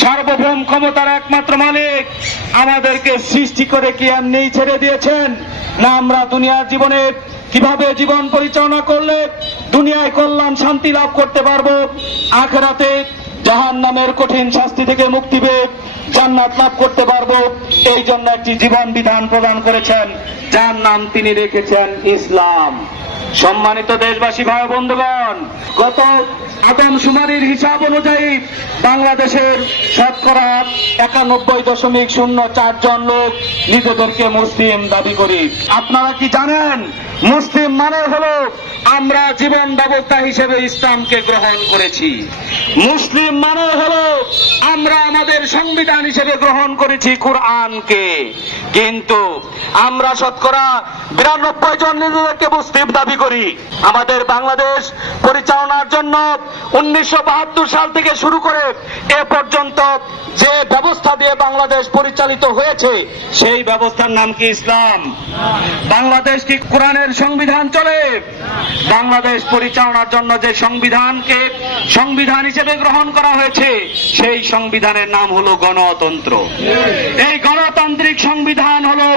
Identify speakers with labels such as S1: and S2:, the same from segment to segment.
S1: সার্বভৌম ক্ষমতার একমাত্র মালিক। আমাদেরকে সৃষ্টি করে কি এমনি ছেড়ে দিয়েছেন? না আমরা দুনিয়ার জীবনে কীভাবে জীবন পরিচালনা করলে দুনিয়ায় কল্যাণ, শান্তি লাভ করতে পারব? আখেরাতে জাহান নামের কঠিন শাস্তি থেকে মুক্তি পেয়ে জান্নাত লাভ করতে পারব। এই জন্য একটি জীবন বিধান প্রদান করেছেন। যার নাম তিনি রেখেছেন ইসলাম। সম্মানিত দেশবাসী ভাই বন্ধুগণ, গত আদমশুমারির হিসাব অনুযায়ী বাংলাদেশের শতকরা একানব্বই দশমিক শূন্য চার জন লোক নিজেদেরকে মুসলিম দাবি করি। আপনারা কি জানেন, মুসলিম মানে হলো আমরা জীবন ব্যবস্থা হিসেবে ইসলামকে গ্রহণ করেছি। মুসলিম মানে হলো আমরা আমাদের সংবিধান হিসেবে গ্রহণ করেছি কোরআনকে। কিন্তু আমরা শতকরা বিরানব্বই জন নিজেদেরকে মুসলিম দাবি করি। আমাদের বাংলাদেশ পরিচালনার জন্য উনিশশো বাহাত্তর সাল থেকে শুরু করে এ পর্যন্ত যে ব্যবস্থা দিয়ে বাংলাদেশ পরিচালিত হয়েছে, সেই ব্যবস্থার নাম কি ইসলাম? বাংলাদেশ কি কোরআনের সংবিধান চলে? বাংলাদেশ পরিচালনার জন্য যে সংবিধানকে সংবিধান হিসেবে গ্রহণ করা হয়েছে, সেই সংবিধানের নাম হলো গণতন্ত্র। এই গণতান্ত্রিক সংবিধান হলো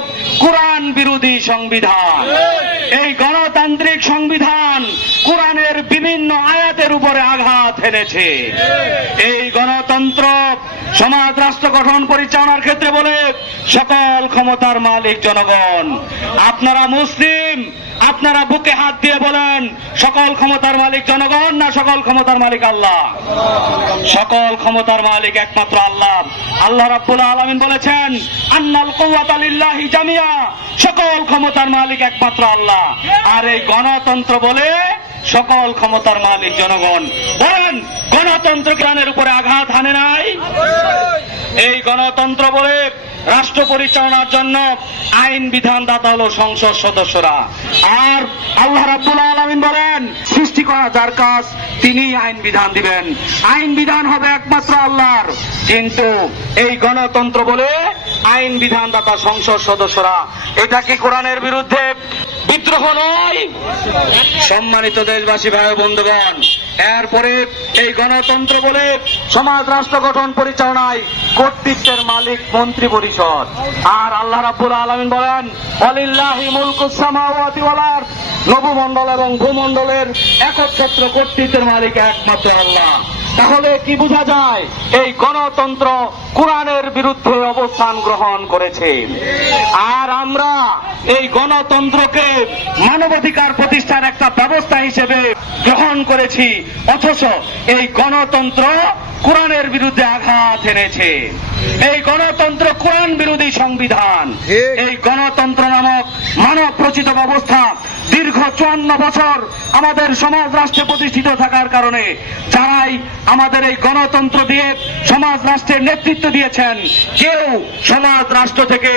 S1: কোরআন বিরোধী সংবিধান। এই গণতান্ত্রিক সংবিধান কোরআনের বিভিন্ন আয়াতের উপরে আঘাত এনেছে। এই গণতন্ত্র সমাজ রাষ্ট্র গঠন পরিচালনার ক্ষেত্রে বলে সকল ক্ষমতার মালিক জনগণ। আপনারা মুসলিম, আপনারা বুকে হাত দিয়ে বলেন, সকল ক্ষমতার মালিক জনগণ না সকল ক্ষমতার মালিক আল্লাহ? সকল ক্ষমতার মালিক একমাত্র আল্লাহ। আল্লাহ রাব্বুল আলামিন বলেছেন, আন্নাল কওয়াতা লিল্লাহি জামিয়া সকল ক্ষমতার মালিক একমাত্র আল্লাহ। আর এই গণতন্ত্র বলে সকল ক্ষমতার মালিক জনগণ, বলেন গণতন্ত্র জ্ঞানের উপরে আঘাত হানে নাই? এই গণতন্ত্র বলে রাষ্ট্র পরিচালনার জন্য আইন বিধান দাতা হলো সংসদ সদস্যরা। আর আল্লাহ রাব্বুল আলামিন বলেন, সৃষ্টি করা যার কাজ তিনি আইন বিধান দিবেন। আইন বিধান হবে একমাত্র আল্লাহর। কিন্তু এই গণতন্ত্র বলে আইন বিধান দাতা সংসদ সদস্যরা, এটা কি কোরআনের বিরুদ্ধে? বিদ্রোহ নয়। সম্মানিত দেশবাসী ভাই বন্ধুগণ, এরপরে এই গণতন্ত্র বলে সমাজ রাষ্ট্র গঠন পরিচালনায় কর্তৃত্বের মালিক মন্ত্রী পরিষদ। আর আল্লাহ রাব্বুল আলামিন বলেন অলিল্লাহি মুলকুস সামাওয়াতি ওয়াল আরদ। নবমণ্ডল এবং ভূমণ্ডলের একচ্ছত্র কর্তৃত্বের মালিক একমাত্র আল্লাহ। তাহলে কি বোঝা যায় এই গণতন্ত্র কোরআনের বিরুদ্ধে অবস্থান গ্রহণ করেছে? আর আমরা এই গণতন্ত্রকে মানবাধিকার প্রতিষ্ঠার একটা ব্যবস্থা হিসেবে গ্রহণ করেছি অথচ এই গণতন্ত্র কোরআনের বিরুদ্ধে আঘাত এনেছে। এই গণতন্ত্র কোরআন বিরোধী সংবিধান এই গণতন্ত্র নামক মানব প্রচিত ব্যবস্থা দীর্ঘ চুয়ান্ন বছর আমাদের সমাজ রাষ্ট্রে প্রতিষ্ঠিত থাকার কারণে যারাই আমাদের এই গণতন্ত্র দিয়ে সমাজ রাষ্ট্রের নেতৃত্ব দিয়েছেন, কেউ সমাজ রাষ্ট্র থেকে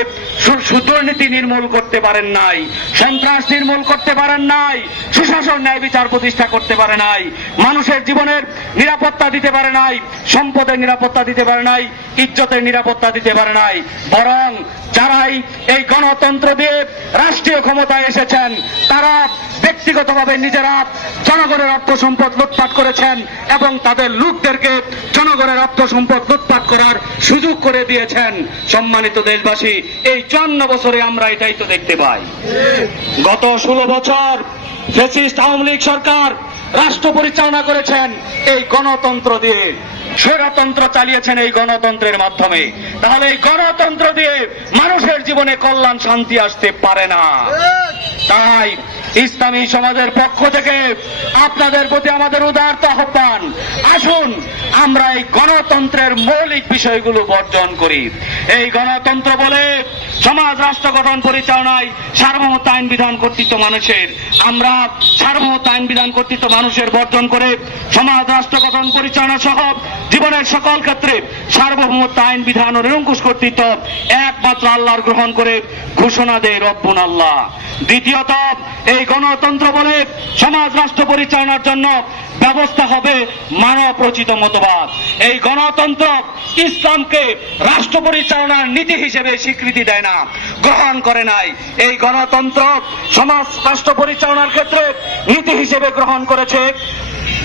S1: দুর্নীতি নির্মূল করতে পারেন নাই, সন্ত্রাস নির্মূল করতে পারেন নাই, সুশাসন ন্যায় বিচার প্রতিষ্ঠা করতে পারে নাই, মানুষের জীবনের নিরাপত্তা দিতে পারে নাই, সম্পদের নিরাপত্তা দিতে পারে নাই, ইজ্জতের নিরাপত্তা দিতে পারে নাই, বরং যারাই এই গণতন্ত্র দিয়ে রাষ্ট্রীয় ক্ষমতায় এসেছেন, তারা ব্যক্তিগতভাবে নিজেরা জনগণের অর্থ সম্পদ লুটপাট করেছেন এবং তাদের লোকদেরকে জনগণের অর্থ সম্পদ লুটপাট করার সুযোগ করে দিয়েছেন। সম্মানিত দেশবাসী, এই চুয়ান্ন বছরে আমরা এটাই তো দেখতে পাই। গত ষোলো বছর ফেসিস্ট আওয়ামী লীগ সরকার রাষ্ট্র পরিচালনা করেছেন এই গণতন্ত্র দিয়ে। স্বৈরতন্ত্র চালিয়েছেন এই গণতন্ত্রের মাধ্যমে। তাহলে এই গণতন্ত্র দিয়ে মানুষের জীবনে কল্যাণ, শান্তি আসতে পারে না। তাই ইসলামী সমাজের পক্ষ থেকে আপনাদের প্রতি আমাদের উদারত আহ্বান। আসুন, আমরা এই গণতন্ত্রের মৌলিক বিষয়গুলো বর্জন করি। এই গণতন্ত্র বলে সমাজ, রাষ্ট্র গঠন পরিচালনায় সার্বভৌমত্ব আইন বিধান কর্তৃত্ব মানুষের। আমরা সার্বভৌমত্ব আইন বিধান কর্তৃত্ব মানুষের বর্জন করে সমাজ, রাষ্ট্র গঠন পরিচালনা সহ জীবনের সকল ক্ষেত্রে সার্বভৌমত্ব আইন বিধান ও নিরঙ্কুশ কর্তৃত্ব একমাত্র আল্লাহর গ্রহণ করে ঘোষণা দেয় রব্বুন আল্লাহ। দ্বিতীয়ত, এই গণতন্ত্র বলে সমাজ রাষ্ট্র পরিচালনার জন্য ব্যবস্থা হবে মানব রচিত মতবাদ। এই গণতন্ত্র ইসলামকে রাষ্ট্র পরিচালনার নীতি হিসেবে স্বীকৃতি দেয় না, গ্রহণ করে নাই। এই গণতন্ত্র সমাজ রাষ্ট্র পরিচালনার ক্ষেত্রে নীতি হিসেবে গ্রহণ করেছে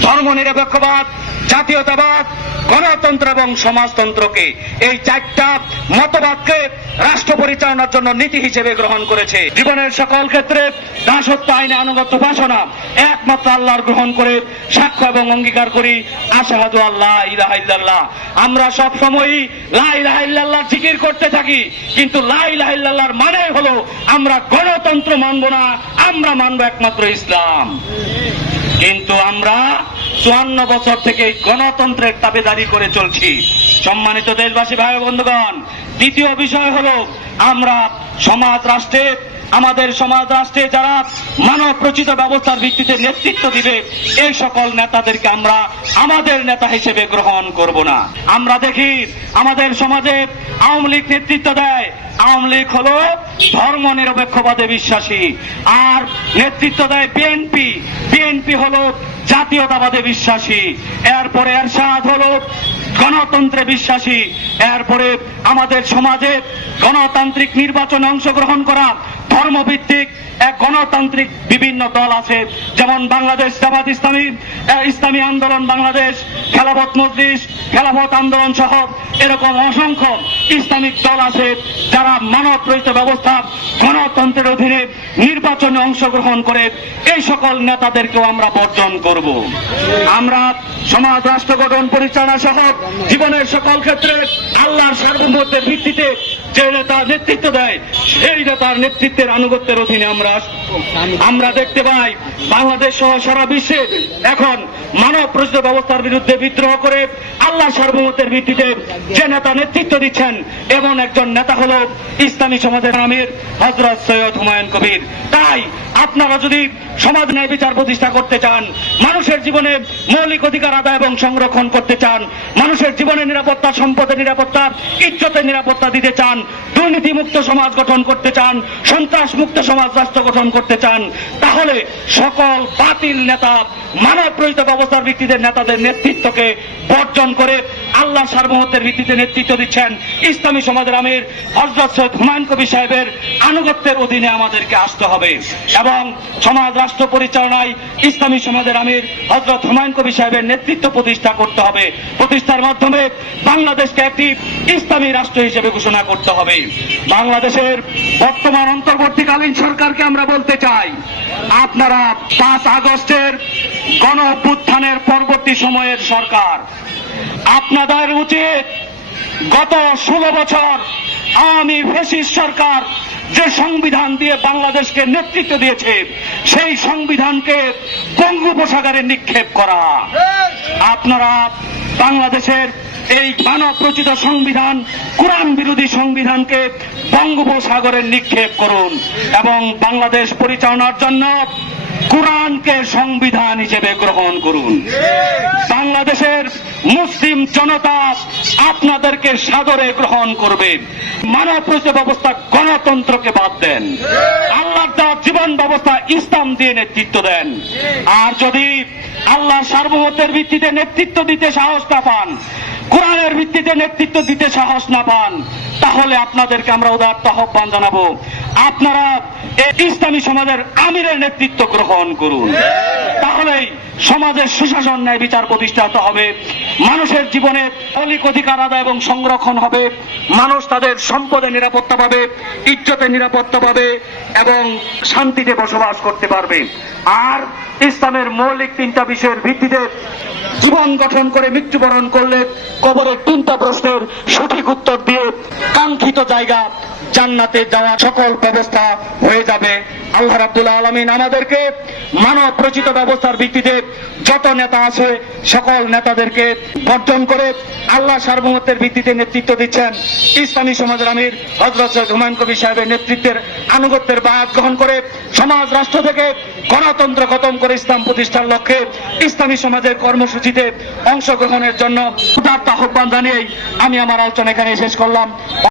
S1: ধর্মনিরপেক্ষবাদ, জাতীয়তাবাদ গণতন্ত্র এবং সমাজতন্ত্রকে এই চারটা মতবাদকে রাষ্ট্র পরিচালনার জন্য নীতি হিসেবে গ্রহণ করেছে। জীবনের সকল ক্ষেত্রে দাসত্ব আইনে আনুগত্য উপাসনা একমাত্র আল্লাহর গ্রহণ করে সাক্ষ্য এবং অঙ্গীকার করি। আশাহাদু আল্লাহ ইলাহা ইল্লাল্লাহ। আমরা সব সময়ই লা ইলাহা ইল্লাল্লাহ জিকির করতে থাকি, কিন্তু লা ইলাহা ইল্লাল্লাহর মানে হলো আমরা গণতন্ত্র মানব না, আমরা মানব একমাত্র ইসলাম। কিন্তু আমরা চুয়ান্ন বছর থেকে গণতন্ত্রের তাবেদারি করে চলছি। সম্মানিত দেশবাসী, ভাই বন্ধুগণ, দ্বিতীয় বিষয় হলো আমরা সমাজ রাষ্ট্রে আমাদের সমাজ রাষ্ট্রে যারা মানব প্রচিত ব্যবস্থার ভিত্তিতে নেতৃত্ব দিবে, এই সকল নেতাদেরকে আমরা আমাদের নেতা হিসেবে গ্রহণ করব না। আমরা দেখি আমাদের সমাজে আওয়ামী লীগ নেতৃত্ব দেয়। আওয়ামী লীগ হলো ধর্ম নিরপেক্ষবাদে বিশ্বাসী। আর নেতৃত্ব দেয় বিএনপি। বিএনপি হলো জাতীয়তাবাদে বিশ্বাসী। এরপরে এরশাদ হলো গণতন্ত্রে বিশ্বাসী। এরপরে আমাদের সমাজে গণতান্ত্রিক নির্বাচনে অংশগ্রহণ করা ধর্মভিত্তিক, এক গণতান্ত্রিক বিভিন্ন দল আছে। যেমন বাংলাদেশ জামাত ইসলামী ইসলামী আন্দোলন বাংলাদেশ, খেলাফত মজলিস, খেলাফত আন্দোলন সহ এরকম অসংখ্য ইসলামিক দল আছে যারা মানব প্রহিত ব্যবস্থা, গণতন্ত্রের অধীনে নির্বাচনে অংশগ্রহণ করে এই সকল নেতাদেরকেও আমরা বর্জন করব। আমরা সমাজ, রাষ্ট্র গঠন, পরিচালনা সহ জীবনের সকল ক্ষেত্রে আল্লাহর সার্বভৌমত্বের ভিত্তিতে যে নেতা নেতৃত্ব দেয়, সেই নেতার নেতৃত্বের আনুগত্যের অধীনে আমরা আমরা দেখতে পাই, বাংলাদেশ সহ সারা বিশ্বে এখন মানব প্রচিত ব্যবস্থার বিরুদ্ধে বিদ্রোহ করে আল্লাহ সার্বভৌমত্বের ভিত্তিতে যে নেতা নেতৃত্ব দিচ্ছেন, এমন একজন নেতা হল ইসলামী সমাজের আমির হজরত সৈয়দ হুমায়ুন কবির। তাই আপনারা যদি সমাজ ন্যায় বিচার প্রতিষ্ঠা করতে চান, মানুষের জীবনে মৌলিক অধিকার আদায় এবং সংরক্ষণ করতে চান, মানুষের জীবনের নিরাপত্তা, সম্পদের নিরাপত্তা, ইজ্জতের নিরাপত্তা দিতে চান দুর্নীতি মুক্ত সমাজ গঠন করতে চান সন্ত্রাস মুক্ত সমাজ রাষ্ট্র গঠন করতে চান, তাহলে সকল বাতিল নেতা মানব প্রহিত ব্যবস্থার ভিত্তিতে নেতাদের নেতৃত্বকে বর্জন করে আল্লাহ সার্বভৌমত্বের ভিত্তিতে নেতৃত্ব দিচ্ছেন ইসলামী সমাজের আমির হজরত সৈয়দ হুমায়ুন কবি সাহেবের আনুগত্যের অধীনে আমাদেরকে আসতে হবে। এবং সমাজ, রাষ্ট্র পরিচালনায় ইসলামী সমাজের আমির হজরত হুমায়ুন কবির সাহেবের নেতৃত্ব প্রতিষ্ঠা করতে হবে। প্রতিষ্ঠার মাধ্যমে বাংলাদেশকে একটি ইসলামী রাষ্ট্র হিসেবে ঘোষণা করতে হবে। বাংলাদেশের বর্তমান অন্তর্বর্তীকালীন সরকারকে আমরা বলতে চাই, আপনারা পাঁচ আগস্টের গণ অভ্যুত্থানের পরবর্তী সময়ের সরকার। আপনাদের উচিত গত ষোলো বছর আওয়ামী ফেসিস সরকার যে সংবিধান দিয়ে বাংলাদেশকে নেতৃত্ব দিয়েছে, সেই সংবিধানকে বঙ্গোপসাগরে নিক্ষেপ করা। আপনারা বাংলাদেশের এই মানব প্রচিত সংবিধান, কোরআন বিরোধী সংবিধানকে বঙ্গোপসাগরে নিক্ষেপ করুন এবং বাংলাদেশ পরিচালনার জন্য কোরআনকে সংবিধান হিসেবে গ্রহণ করুন। বাংলাদেশের মুসলিম জনতা আপনাদেরকে সাদরে গ্রহণ করবে। মানব ব্যবস্থা গণতন্ত্রকে বাদ দেন। আল্লাহ দেওয়া জীবন ব্যবস্থা ইসলাম দিয়ে নেতৃত্ব দেন। আর যদি আল্লাহ সার্বভৌমত্বের ভিত্তিতে নেতৃত্ব দিতে সাহস না পান কোরআনের ভিত্তিতে নেতৃত্ব দিতে সাহস না পান, তাহলে আপনাদেরকে আমরা উদার্ত আহ্বান জানাব। আপনারা এই ইসলামী সমাজের আমিরের নেতৃত্ব গ্রহণ করুন। তাহলেই সমাজের সুশাসন ন্যায় বিচার প্রতিষ্ঠা হবে। মানুষের জীবনে মৌলিক অধিকার আদায় এবং সংরক্ষণ হবে। মানুষ তাদের সম্পদে নিরাপত্তা পাবে ইজ্জতের নিরাপত্তা পাবে এবং শান্তিতে বসবাস করতে পারবে। আর ইসলামের মৌলিক তিনটা বিষয়ের ভিত্তিতে জীবন গঠন করে মৃত্যুবরণ করলে কবরের তিনটা প্রশ্নের সঠিক উত্তর দিয়ে কাঙ্ক্ষিত জায়গা জান্নাতে যাওয়া সকল ব্যবস্থা হয়ে যাবে। আল্লাহ রাব্দুল্লাহ আলমিন আমাদেরকে মানব প্রচিত ব্যবস্থার ভিত্তিতে যত নেতা আছে, সকল নেতাদেরকে বর্জন করে আল্লাহ সার্বভৌমত্বের ভিত্তিতে নেতৃত্ব দিচ্ছেন। ইসলামী সমাজের আমির হজরত সৈয়দ হুমায়ুন কবির সাহেবের নেতৃত্বেবের আনুগত্যের বায়াত গ্রহণ করে সমাজ রাষ্ট্র থেকে গণতন্ত্র খতম করে ইসলাম প্রতিষ্ঠার লক্ষ্যে ইসলামী সমাজের কর্মসূচিতে অংশগ্রহণের জন্য উদার্ত আহ্বান জানিয়েই আমি আমার আলোচনা এখানে শেষ করলাম।